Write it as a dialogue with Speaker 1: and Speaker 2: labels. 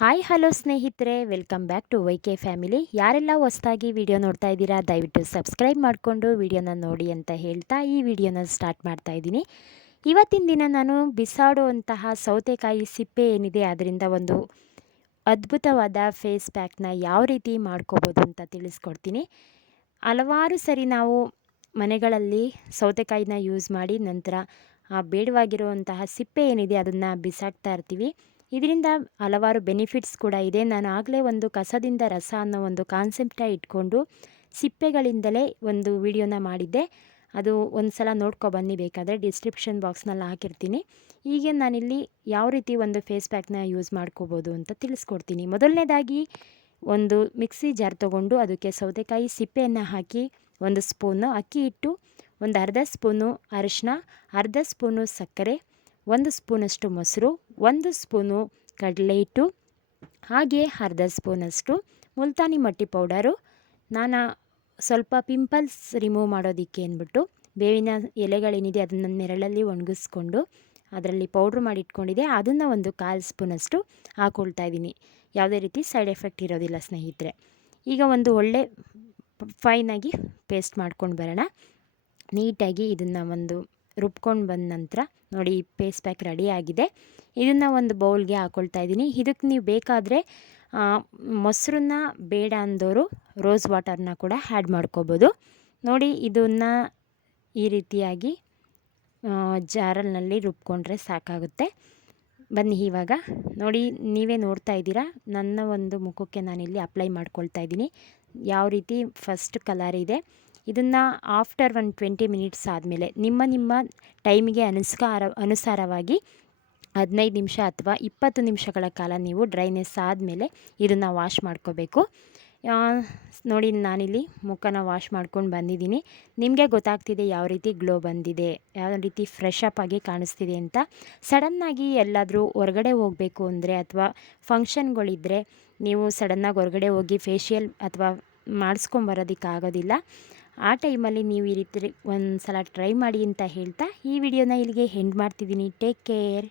Speaker 1: Hi hello ಸ್ನೇಹಿತರೆ. Welcome back to Y K family ಯಾರೆಲ್ಲ ಹೊಸದಾಗಿ ವಿಡಿಯೋ ನೋಡ್ತಾ ಇದ್ದೀರಾ, ದಯವಿಟ್ಟು ಸಬ್ಸ್ಕ್ರೈಬ್ ಮಾಡಿಕೊಂಡು ವಿಡಿಯೋನ ನೋಡಿ ಅಂತ ಹೇಳ್ತಾ ಈ ವಿಡಿಯೋನ ಸ್ಟಾರ್ಟ್ ಮಾಡ್ತಾ ಇದ್ದೀನಿ. ಇವತ್ತಿನ ದಿನ ನಾನು ಬಿಸಾಡುವಂತಹ ಸೌತೆಕಾಯಿ ಸಿಪ್ಪೆ ಏನಿದೆ, ಅದರಿಂದ ಒಂದು ಅದ್ಭುತವಾದ ಫೇಸ್ ಪ್ಯಾಕ್ನ ಯಾವ ರೀತಿ ಮಾಡ್ಕೋಬೋದು ಅಂತ ತಿಳಿಸ್ಕೊಡ್ತೀನಿ. ಹಲವಾರು ಸರಿ ನಾವು ಮನೆಗಳಲ್ಲಿ ಸೌತೆಕಾಯಿನ ಯೂಸ್ ಮಾಡಿ ನಂತರ ಆ ಬೇಡವಾಗಿರುವಂತಹ ಸಿಪ್ಪೆ ಏನಿದೆ, ಅದನ್ನು ಬಿಸಾಕ್ತಾ ಇರ್ತೀವಿ. ಇದರಿಂದ ಹಲವಾರು ಬೆನಿಫಿಟ್ಸ್ ಕೂಡ ಇದೆ. ನಾನು ಆಗಲೇ ಒಂದು ಕಸದಿಂದ ರಸ ಅನ್ನೋ ಒಂದು ಕಾನ್ಸೆಪ್ಟ ಇಟ್ಕೊಂಡು ಸಿಪ್ಪೆಗಳಿಂದಲೇ ಒಂದು ವಿಡಿಯೋನ ಮಾಡಿದ್ದೆ. ಅದು ಒಂದು ಸಲ ನೋಡ್ಕೊ ಬನ್ನಿ ಬೇಕಾದರೆ ಡಿಸ್ಕ್ರಿಪ್ಷನ್ ಬಾಕ್ಸ್ನಲ್ಲಿ ಹಾಕಿರ್ತೀನಿ. ಹೀಗೆ ನಾನಿಲ್ಲಿ ಯಾವ ರೀತಿ ಒಂದು ಫೇಸ್ ಪ್ಯಾಕ್ನ ಯೂಸ್ ಮಾಡ್ಕೋಬೋದು ಅಂತ ತಿಳಿಸ್ಕೊಡ್ತೀನಿ. ಮೊದಲನೇದಾಗಿ ಒಂದು ಮಿಕ್ಸಿ ಜಾರ್ ತೊಗೊಂಡು ಅದಕ್ಕೆ ಸೌತೆಕಾಯಿ ಸಿಪ್ಪೆಯನ್ನು ಹಾಕಿ ಒಂದು ಸ್ಪೂನು ಅಕ್ಕಿ ಹಿಟ್ಟು, ಒಂದು ಅರ್ಧ ಸ್ಪೂನು ಅರಿಶಿನ ಅರ್ಧ ಸ್ಪೂನು ಸಕ್ಕರೆ ಒಂದು ಸ್ಪೂನಷ್ಟು ಮೊಸರು, ಒಂದು ಸ್ಪೂನು ಕಡಲೆ ಹಿಟ್ಟು, ಹಾಗೆ ಅರ್ಧ ಸ್ಪೂನಷ್ಟು ಮುಲ್ತಾನಿ ಮಟ್ಟಿ ಪೌಡರು. ನಾನು ಸ್ವಲ್ಪ ಪಿಂಪಲ್ಸ್ ರಿಮೂವ್ ಮಾಡೋದಕ್ಕೆ ಅಂದ್ಬಿಟ್ಟು ಬೇವಿನ ಎಲೆಗಳೇನಿದೆ ಅದನ್ನು ನೆರಳಲ್ಲಿ ಒಣಗಿಸ್ಕೊಂಡು ಅದರಲ್ಲಿ ಪೌಡ್ರ್ ಮಾಡಿ ಇಟ್ಕೊಂಡಿದ್ದೆ ಅದನ್ನು ಒಂದು ಕಾಲು ಸ್ಪೂನಷ್ಟು ಹಾಕ್ಕೊಳ್ತಾ ಇದ್ದೀನಿ. ಯಾವುದೇ ರೀತಿ ಸೈಡ್ ಎಫೆಕ್ಟ್ ಇರೋದಿಲ್ಲ ಸ್ನೇಹಿತರೆ. ಈಗ ಒಂದು ಒಳ್ಳೆ ಫೈನಾಗಿ ಪೇಸ್ಟ್ ಮಾಡ್ಕೊಂಡು ಬರೋಣ. ನೀಟಾಗಿ ಇದನ್ನು ಒಂದು ರುಬ್ಕೊಂಡು ಬಂದ ನಂತರ ನೋಡಿ ಪೇಸ್ಟ್ ಪ್ಯಾಕ್ ರೆಡಿ ಆಗಿದೆ. ಇದನ್ನು ಒಂದು ಬೌಲ್ಗೆ ಹಾಕ್ಕೊಳ್ತಾ ಇದ್ದೀನಿ. ಇದಕ್ಕೆ ನೀವು ಬೇಕಾದರೆ ಮೊಸರನ್ನ ಬೇಡ ಅಂದವರು ರೋಸ್ ವಾಟರ್ನ ಕೂಡ ಆ್ಯಡ್ ಮಾಡ್ಕೋಬೋದು. ನೋಡಿ ಇದನ್ನು ಈ ರೀತಿಯಾಗಿ ಜಾರಲ್ನಲ್ಲಿ ರುಬ್ಕೊಂಡ್ರೆ ಸಾಕಾಗುತ್ತೆ. ಬನ್ನಿ ಇವಾಗ. ನೋಡಿ ನೀವೇ ನೋಡ್ತಾ ಇದ್ದೀರಾ? ನನ್ನ ಒಂದು ಮುಖಕ್ಕೆ ನಾನಿಲ್ಲಿ ಅಪ್ಲೈ ಮಾಡ್ಕೊಳ್ತಾ ಇದ್ದೀನಿ. ಯಾವ ರೀತಿ ಫಸ್ಟ್ ಕಲರ್ ಇದೆ. ಇದನ್ನು ಆಫ್ಟರ್ ಒಂದು ಟ್ವೆಂಟಿ ಮಿನಿಟ್ಸ್ ಆದಮೇಲೆ ನಿಮ್ಮ ನಿಮ್ಮ ಟೈಮಿಗೆ ಅನುಸ್ಕಾರ ಅನುಸಾರವಾಗಿ ಹದಿನೈದು ನಿಮಿಷ ಅಥವಾ ಇಪ್ಪತ್ತು ನಿಮಿಷಗಳ ಕಾಲ ನೀವು ಡ್ರೈನೆಸ್ ಆದಮೇಲೆ ಇದನ್ನು ವಾಶ್ ಮಾಡ್ಕೋಬೇಕು. ನೋಡಿ ನಾನಿಲ್ಲಿ ಮುಖನ ವಾಶ್ ಮಾಡ್ಕೊಂಡು ಬಂದಿದ್ದೀನಿ. ನಿಮಗೆ ಗೊತ್ತಾಗ್ತಿದೆ ಯಾವ ರೀತಿ ಗ್ಲೋ ಬಂದಿದೆ, ಯಾವ ರೀತಿ ಫ್ರೆಶ್ ಅಪ್ ಆಗಿ ಕಾಣಿಸ್ತಿದೆ ಅಂತ. ಸಡನ್ನಾಗಿ ಎಲ್ಲಾದರೂ ಹೊರಗಡೆ ಹೋಗಬೇಕು ಅಂದರೆ ಅಥವಾ ಫಂಕ್ಷನ್ಗಳಿದ್ದರೆ ನೀವು ಸಡನ್ನಾಗಿ ಹೊರಗಡೆ ಹೋಗಿ ಫೇಶಿಯಲ್ ಅಥವಾ ಮಾಡಿಸ್ಕೊಂಬರೋದಕ್ಕಾಗೋದಿಲ್ಲ ಆ ಟೈಮಲ್ಲಿ ನೀವು ಈ ರೀತಿ ಒಂದು ಸಲ ಟ್ರೈ ಮಾಡಿ ಅಂತ ಹೇಳ್ತಾ ಈ ವಿಡಿಯೋನ ಇಲ್ಲಿಗೆ ಹೆಂಡ್ ಮಾಡ್ತಿದ್ದೀನಿ. Take care